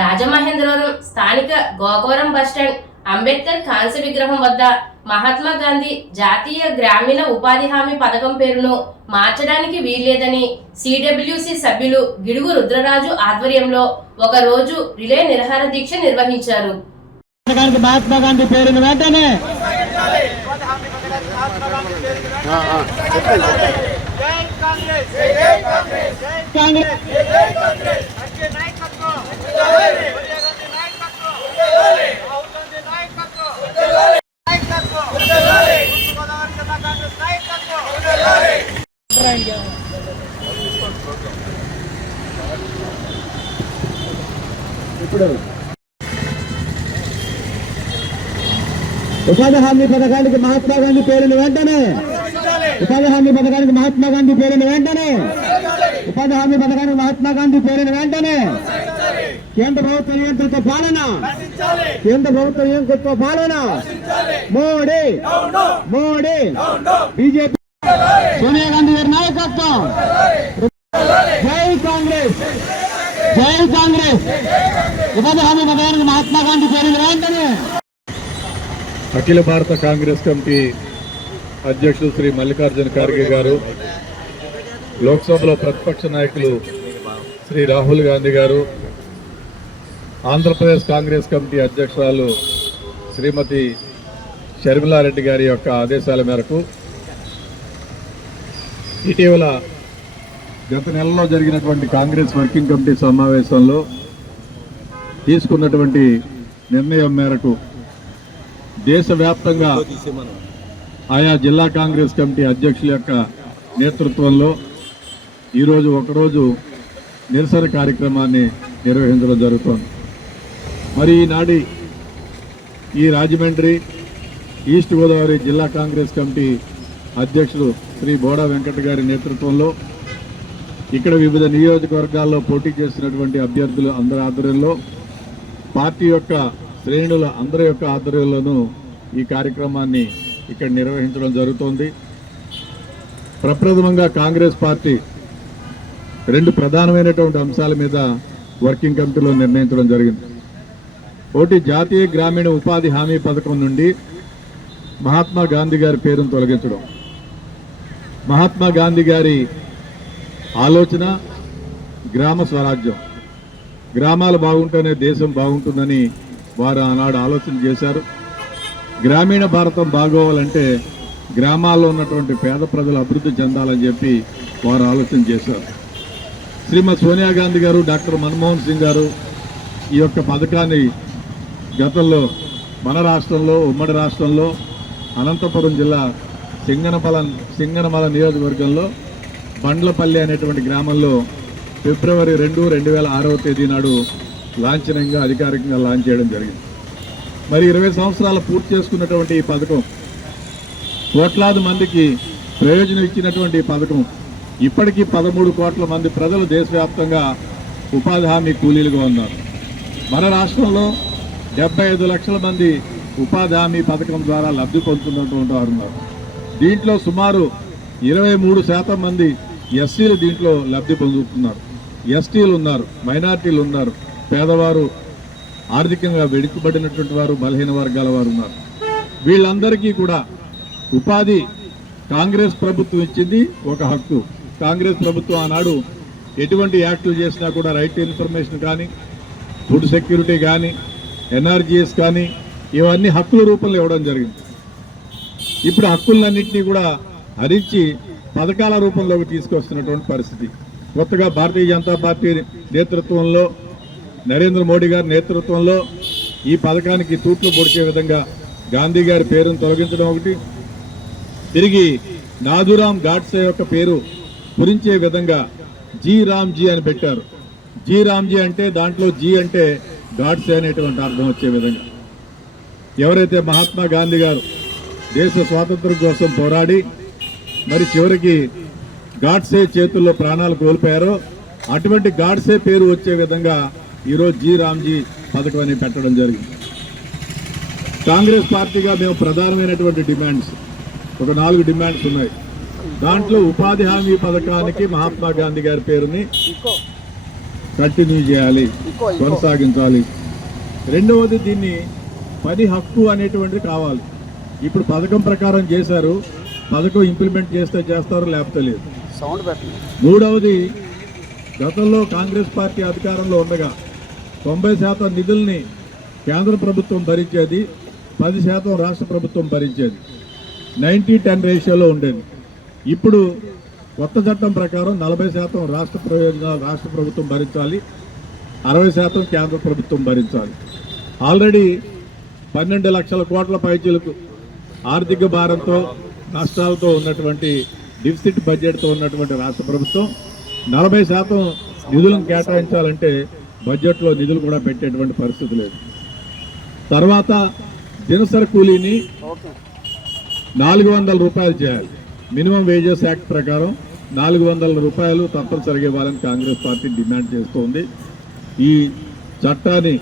రాజమహేంద్రవరం స్థానిక గోకవరం బస్టాండ్ అంబేద్కర్ కాంస్య విగ్రహం వద్ద మహాత్మా గాంధీ జాతీయ గ్రామీణ ఉపాధి హామీ పథకం పేరును మార్చడానికి వీల్లేదని సిడబ్ల్యూసి సభ్యులు గిడుగు రుద్రరాజు ఆధ్వర్యంలో ఒక రోజు రిలే నిరహార దీక్ష నిర్వహించారు. మహాత్మా గాంధీ పేరును వెంటనే కాంగ్రెస్. ఇప్పుడు ఉపాధి హామీ పథకానికి మహాత్మా గాంధీ పేరును వెంటనే ఉపాధి హామీ పథకానికి మహాత్మా గాంధీ పేరును వెంటనే ఉపాధి హామీ పథకానికి మహాత్మా గాంధీ పేరును వెంటనే కేంద్ర ప్రభుత్వ నియంత్రిత పాలన. కేంద్ర ప్రభుత్వ నియంత్రిత పాలన. మోడీ. మోడీ. బీజేపీ. సోనియా గాంధీ గారి నాయకత్వం. జై కాంగ్రెస్. జై కాంగ్రెస్. ఉపాధి హామీ పథకానికి మహాత్మా గాంధీ పేరును వెంటనే. అఖిల భారత కాంగ్రెస్ కమిటీ అధ్యక్షులు శ్రీ మల్లికార్జున ఖార్గే గారు లోక్సభలో ప్రతిపక్ష నాయకులు శ్రీ రాహుల్ గాంధీ గారు ఆంధ్రప్రదేశ్ కాంగ్రెస్ కమిటీ అధ్యక్షురాలు శ్రీమతి షర్మిలారెడ్డి గారి యొక్క ఆదేశాల మేరకు ఇటీవల గత నెలలో జరిగినటువంటి కాంగ్రెస్ వర్కింగ్ కమిటీ సమావేశంలో తీసుకున్నటువంటి నిర్ణయం మేరకు దేశవ్యాప్తంగా ఆయా జిల్లా కాంగ్రెస్ కమిటీ అధ్యక్షుల యొక్క నేతృత్వంలో ఈరోజు ఒకరోజు నిరసన కార్యక్రమాన్ని నిర్వహించడం జరుగుతోంది. మరి ఈనాటి ఈ రాజమండ్రి ఈస్ట్ గోదావరి జిల్లా కాంగ్రెస్ కమిటీ అధ్యక్షుడు శ్రీ బోడా వెంకట గారి నేతృత్వంలో ఇక్కడ వివిధ నియోజకవర్గాల్లో పోటీ చేసినటువంటి అభ్యర్థులు అందరి ఆధ్వర్యంలో పార్టీ యొక్క శ్రేణుల అందరి యొక్క ఆధ్వర్యంలోనూ ఈ కార్యక్రమాన్ని ఇక్కడ నిర్వహించడం జరుగుతోంది. ప్రప్రథమంగా కాంగ్రెస్ పార్టీ రెండు ప్రధానమైనటువంటి అంశాల మీద వర్కింగ్ కమిటీలో నిర్ణయించడం జరిగింది. ఒకటి జాతీయ గ్రామీణ ఉపాధి హామీ పథకం నుండి మహాత్మా గాంధీ గారి పేరును తొలగించడం. మహాత్మా గాంధీ గారి ఆలోచన గ్రామ స్వరాజ్యం. గ్రామాలు బాగుంటేనే దేశం బాగుంటుందని వారు ఆనాడు ఆలోచన చేశారు. గ్రామీణ భారతం బాగోవాలంటే గ్రామాల్లో ఉన్నటువంటి పేద ప్రజలు అభివృద్ధి చెందాలని చెప్పి వారు ఆలోచన చేశారు. శ్రీమతి సోనియా గాంధీ గారు డాక్టర్ మన్మోహన్ సింగ్ గారు ఈ యొక్క పథకాన్ని గతంలో మన రాష్ట్రంలో ఉమ్మడి రాష్ట్రంలో అనంతపురం జిల్లా సింగనపల సింగనమల నియోజకవర్గంలో బండ్లపల్లి అనేటువంటి గ్రామంలో ఫిబ్రవరి రెండు రెండు వేల ఆరవ తేదీ నాడు లాంఛనంగా అధికారికంగా లాంచ్ చేయడం జరిగింది. మరి ఇరవై సంవత్సరాలు పూర్తి చేసుకున్నటువంటి ఈ పథకం కోట్లాది మందికి ప్రయోజనం ఇచ్చినటువంటి ఈ పథకం ఇప్పటికీ పదమూడు కోట్ల మంది ప్రజలు దేశవ్యాప్తంగా ఉపాధి హామీ కూలీలుగా ఉన్నారు. మన రాష్ట్రంలో డెబ్బై ఐదు లక్షల మంది ఉపాధి హామీ పథకం ద్వారా లబ్ధి పొందుతున్నటువంటి వారు ఉన్నారు. దీంట్లో సుమారు ఇరవై మూడు శాతం మంది ఎస్సీలు దీంట్లో లబ్ధి పొందుతున్నారు. ఎస్టీలు ఉన్నారు మైనార్టీలు ఉన్నారు పేదవారు ఆర్థికంగా వెనుకబడినటువంటి వారు బలహీన వర్గాల వారు ఉన్నారు. వీళ్ళందరికీ కూడా ఉపాధి కాంగ్రెస్ ప్రభుత్వం ఇచ్చింది ఒక హక్కు. కాంగ్రెస్ ప్రభుత్వం ఆనాడు ఎటువంటి యాక్టులు చేసినా కూడా రైట్ ఇన్ఫర్మేషన్ కానీ ఫుడ్ సెక్యూరిటీ కానీ ఎన్ఆర్జీఎస్ కానీ ఇవన్నీ హక్కుల రూపంలో ఇవ్వడం జరిగింది. ఇప్పుడు హక్కులన్నింటినీ కూడా హరించి పథకాల రూపంలోకి తీసుకొస్తున్నటువంటి పరిస్థితి. కొత్తగా భారతీయ జనతా పార్టీ నేతృత్వంలో నరేంద్ర మోడీ గారి నేతృత్వంలో ఈ పథకానికి తూట్లు పొడిచే విధంగా గాంధీ గారి పేరును తొలగించడం ఒకటి. తిరిగి నాదురాం గాడ్సే యొక్క పేరు పురించే విధంగా జీ రామ్జీ అని పెట్టారు. జీ రామ్జీ అంటే దాంట్లో జీ అంటే గాడ్సే అనేటువంటి అర్థం వచ్చే విధంగా. ఎవరైతే మహాత్మా గాంధీ గారు దేశ స్వాతంత్రం కోసం పోరాడి మరి చివరికి గాడ్సే చేతుల్లో ప్రాణాలు కోల్పోయారో అటువంటి గాడ్సే పేరు వచ్చే విధంగా ఈరోజు జీ రామ్జీ పథకం అని పెట్టడం జరిగింది. కాంగ్రెస్ పార్టీగా మేము ప్రధానమైనటువంటి డిమాండ్స్ ఒక నాలుగు డిమాండ్స్ ఉన్నాయి. దాంట్లో ఉపాధి హామీ పథకానికి మహాత్మా గాంధీ గారి పేరుని కంటిన్యూ చేయాలి కొనసాగించాలి. రెండవది దీన్ని పని హక్కు అనేటువంటిది కావాలి. ఇప్పుడు పథకం ప్రకారం చేశారు పథకం ఇంప్లిమెంట్ చేస్తే చేస్తారు లేకపోతే లేదు. మూడవది గతంలో కాంగ్రెస్ పార్టీ అధికారంలో ఉండగా తొంభై శాతం నిధుల్ని కేంద్ర ప్రభుత్వం భరించేది పది శాతం రాష్ట్ర ప్రభుత్వం భరించేది. నైంటీ టెన్ రేషియోలో ఉండేది. ఇప్పుడు కొత్త చట్టం ప్రకారం నలభై శాతం రాష్ట్ర ప్రయోజనాలు రాష్ట్ర ప్రభుత్వం భరించాలి అరవై శాతం కేంద్ర ప్రభుత్వం భరించాలి. ఆల్రెడీ పన్నెండు లక్షల కోట్ల పైచీలకు ఆర్థిక భారంతో నష్టాలతో ఉన్నటువంటి డిఫిసిట్ బడ్జెట్తో ఉన్నటువంటి రాష్ట్ర ప్రభుత్వం నలభై శాతం నిధులను కేటాయించాలంటే బడ్జెట్లో నిధులు కూడా పెట్టేటువంటి పరిస్థితి లేదు. తర్వాత దినసరి కూలీని నాలుగు వందల రూపాయలు చేయాలి. మినిమం వేజెస్ యాక్ట్ ప్రకారం నాలుగు వందల రూపాయలు తప్పనిసరిగా ఇవ్వాలని కాంగ్రెస్ పార్టీ డిమాండ్ చేస్తోంది. ఈ చట్టాన్ని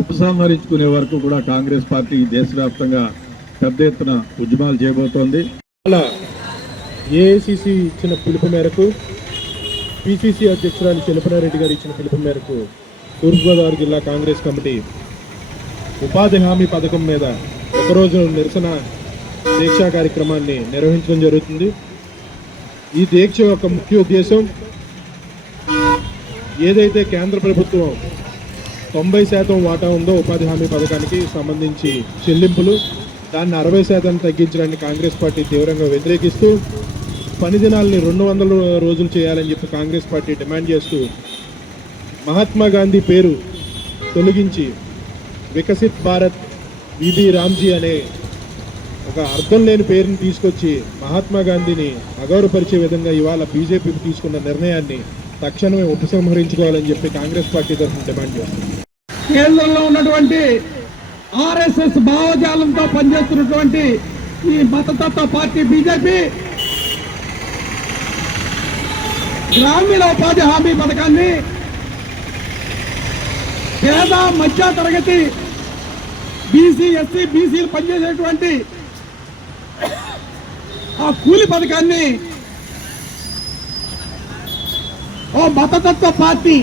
ఉపసంహరించుకునే వరకు కూడా కాంగ్రెస్ పార్టీ దేశవ్యాప్తంగా పెద్ద ఎత్తున ఉద్యమాలు చేయబోతోంది. అలా ఏఐసిసి ఇచ్చిన పిలుపు మేరకు పిసిసి అధ్యక్షురాలు చెలుపనారెడ్డి గారు ఇచ్చిన పిలుపు మేరకు తూర్పుగోదావరి జిల్లా కాంగ్రెస్ కమిటీ ఉపాధి హామీ పథకం మీద ఒకరోజు నిరసన దీక్షా కార్యక్రమాన్ని నిర్వహించడం జరుగుతుంది. ఈ దీక్ష యొక్క ముఖ్య ఉద్దేశం ఏదైతే కేంద్ర ప్రభుత్వం తొంభై శాతం వాటా ఉందో ఉపాధి హామీ పథకానికి సంబంధించి చెల్లింపులు దాన్ని అరవై శాతం తగ్గించడాన్ని కాంగ్రెస్ పార్టీ తీవ్రంగా వ్యతిరేకిస్తూ పని దినాల్ని రెండు వందల రోజులు చేయాలని చెప్పి కాంగ్రెస్ పార్టీ డిమాండ్ చేస్తూ మహాత్మా గాంధీ పేరు తొలగించి వికసిత్ భారత్ విబి రామ్జీ అనే ఒక అర్థం లేని పేరుని తీసుకొచ్చి మహాత్మా గాంధీని అగౌరవపరిచే విధంగా ఇవాళ బీజేపీ తీసుకున్న నిర్ణయాన్ని తక్షణమే ఉపసంహరించుకోవాలని చెప్పి కాంగ్రెస్ పార్టీ తరఫున డిమాండ్ చేస్తుంది. కేంద్రంలో ఉన్నటువంటి ఆర్ఎస్ఎస్ భావజాలంతో పనిచేస్తున్నటువంటి ఈ మతతత్వ పార్టీ బీజేపీ గ్రామీణ ఉపాధి హామీ పథకాన్ని పేద మధ్య తరగతి బీసీ ఎస్సీ బీసీలు పనిచేసేటువంటి ఆ కూలి పథకాన్ని ఓ మతతత్వ పార్టీ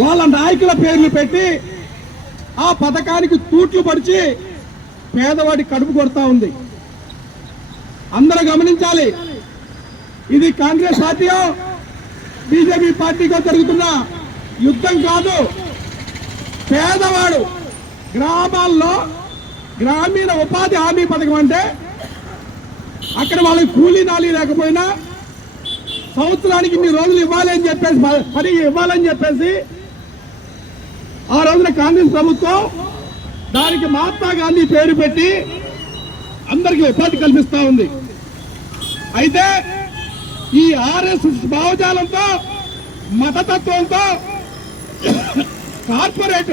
వాళ్ళ నాయకుల పేర్లు పెట్టి ఆ పథకానికి తూట్లు పడిచి పేదవాడి కడుపు కొడతా ఉంది. అందరూ గమనించాలి. ఇది కాంగ్రెస్ పార్టీయో బీజేపీ పార్టీకో జరుగుతున్న యుద్ధం కాదు. పేదవాడు గ్రామాల్లో గ్రామీణ ఉపాధి హామీ పథకం అంటే అక్కడ వాళ్ళకి కూలీ నాలి లేకపోయినా సంవత్సరానికి ఇన్ని రోజులు ఇవ్వాలి అని చెప్పేసి పని ఇవ్వాలని చెప్పేసి ఆ రోజున కాంగ్రెస్ ప్రభుత్వం దానికి మహాత్మా గాంధీ పేరు పెట్టి అందరికీ ఉపాధి కల్పిస్తా ఉంది. అయితే ఈ ఆర్ఎస్ భావజాలంతో మతతత్వంతో కార్పొరేట్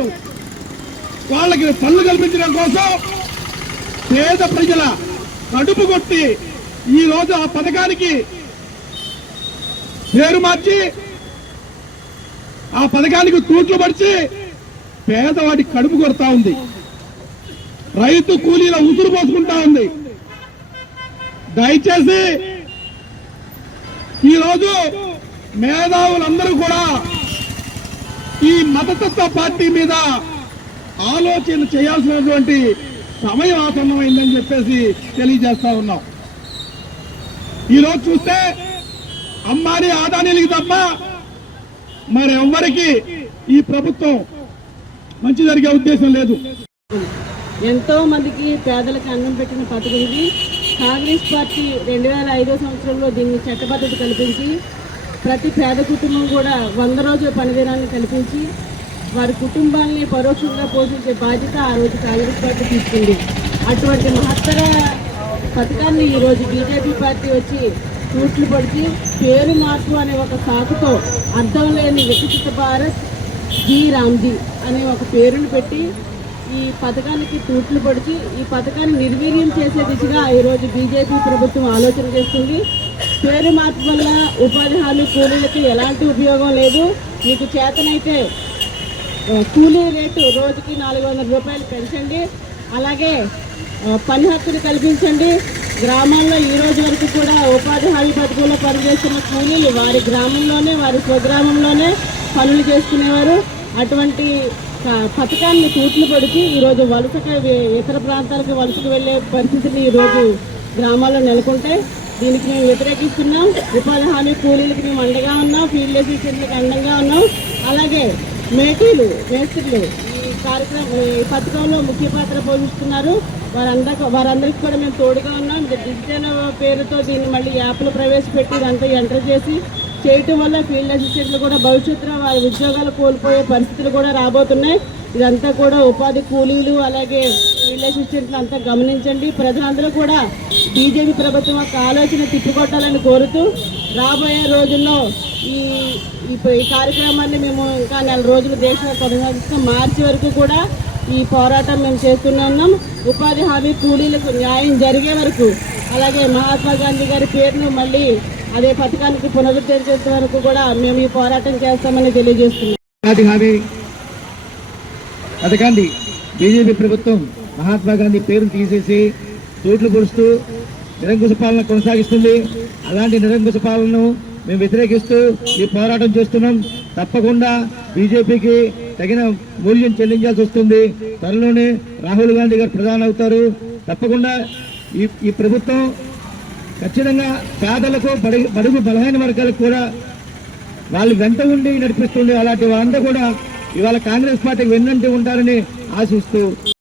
వాళ్ళకి పనులు కల్పించడం కోసం పేద ప్రజల కడుపు కొట్టి ఈ రోజు ఆ పథకానికి పేరు మార్చి ఆ పథకానికి తూట్లు పడిచి పేదవాడి కడుపు కొడతా ఉంది. రైతు కూలీల ఉసురు పోసుకుంటా ఉంది. దయచేసి ఈరోజు మేధావులందరూ కూడా ఈ మతతత్వ పార్టీ మీద ఆలోచన చేయాల్సినటువంటి సమయం ఆసన్నమైందని చెప్పేసి తెలియజేస్తా ఉన్నాం. ఈరోజు చూస్తే అమ్మాని ఆదానీలకి తప్ప మరి ఎవ్వరికి ఈ ప్రభుత్వం మంచి జరిగే ఉద్దేశం లేదు. ఎంతో మందికి పేదలకు అన్నం పెట్టిన పథకం ఇది. కాంగ్రెస్ పార్టీ రెండు వేల ఐదో సంవత్సరంలో దీన్ని చట్టబద్ధత కల్పించి ప్రతి పేద కుటుంబం కూడా వంద రోజుల పనిదినాన్ని కల్పించి వారి కుటుంబాన్ని పరోక్షంగా పోషించే బాధ్యత ఆ రోజు కాంగ్రెస్ పార్టీ తీసుకుంది. అటువంటి మహత్తర పథకాన్ని ఈరోజు బీజేపీ పార్టీ వచ్చి తూట్లు పడిచి పేరు మార్పు అనే ఒక సాకుతో అర్థం లేని వికసిత భారత్ జీ రామ్జీ అనే ఒక పేరును పెట్టి ఈ పథకానికి తూట్లు పడిచి ఈ పథకాన్ని నిర్వీర్యం చేసే దిశగా ఈరోజు బీజేపీ ప్రభుత్వం ఆలోచన చేస్తుంది. పేరు మార్పు వల్ల ఉపాధి హామీ కూలీలకు ఎలాంటి ఉపయోగం లేదు. మీకు చేతనైతే కూలీ రేటు రోజుకి నాలుగు వందల రూపాయలు పెంచండి. అలాగే పని హక్కును కల్పించండి గ్రామాల్లో ఈ రోజు వరకు కూడా ఉపాధి హామీ పథకంలో పనిచేస్తున్న కూలీలు వారి గ్రామంలోనే వారి స్వగ్రామంలోనే పనులు చేసుకునేవారు. అటువంటి పథకాన్ని తూట్లు పడిచి ఈరోజు వలసకు ఇతర ప్రాంతాలకు వలసకు వెళ్ళే పరిస్థితులు ఈరోజు గ్రామాల్లో నెలకొంటే దీనికి మేము వ్యతిరేకిస్తున్నాం. ఉపాధి హామీ కూలీలకు మేము అండగా ఉన్నాం. ఫీల్డ్ అసిస్టెంట్లకు అండగా ఉన్నాం. అలాగే మేటీలు మేస్త్రులు. ఈ కార్యక్రమం ఈ పథకంలో ముఖ్య పాత్ర పోషిస్తున్నారు. వారందరికి వారందరికీ కూడా మేము తోడుగా ఉన్నాం. డిజిటల్ పేరుతో దీన్ని మళ్ళీ యాప్లు ప్రవేశపెట్టి ఇదంతా ఎంటర్ చేసి చేయటం వల్ల ఫీల్డ్ అసిస్టెంట్లు కూడా భవిష్యత్తులో వారి ఉద్యోగాలు కోల్పోయే పరిస్థితులు కూడా రాబోతున్నాయి. ఇదంతా కూడా ఉపాధి కూలీలు అలాగే ఫీల్డ్ అసిస్టెంట్లు అంతా గమనించండి. ప్రజలందరూ కూడా బీజేపీ ప్రభుత్వం ఒక ఆలోచన తిప్పికొట్టాలని కోరుతూ రాబోయే రోజుల్లో ఈ ఈ ఈ కార్యక్రమాన్ని మేము ఇంకా నెల రోజులు దేశంలో కొనసాగిస్తాం మార్చి వరకు కూడా ఈ పోరాటం మేము చేస్తున్నాం ఉపాధి హామీ కూలీలకు న్యాయం జరిగే వరకు అలాగే మహాత్మా గాంధీ గారి పేరును మళ్ళీ అదే పథకానికి పునరుద్ధరించేంత వరకు కూడా మేము ఈ పోరాటం చేస్తామని తెలియజేస్తున్నాం. ఉపాధి హామీ పథకాన్ని బీజేపీ ప్రభుత్వం మహాత్మా గాంధీ పేరును తీసేసి తోట్లు పొడుస్తూ నిరంకుశ పాలన కొనసాగిస్తుంది. అలాంటి నిరంకుశ పాలనను మేము వ్యతిరేకిస్తూ ఈ పోరాటం చేస్తున్నాం. తప్పకుండా బీజేపీకి తగిన మూల్యం చెల్లించాల్సి వస్తుంది. త్వరలోనే రాహుల్ గాంధీ గారు ప్రధాని అవుతారు. తప్పకుండా ఈ ఈ ప్రభుత్వం ఖచ్చితంగా పేదలకు బడుగు బడుగు బలహీన వర్గాలకు కూడా వాళ్ళు వెంట ఉండి నడిపిస్తుంది. అలాంటి వాళ్ళంతా కూడా ఇవాళ కాంగ్రెస్ పార్టీకి వెన్నంటి ఉంటారని ఆశిస్తూ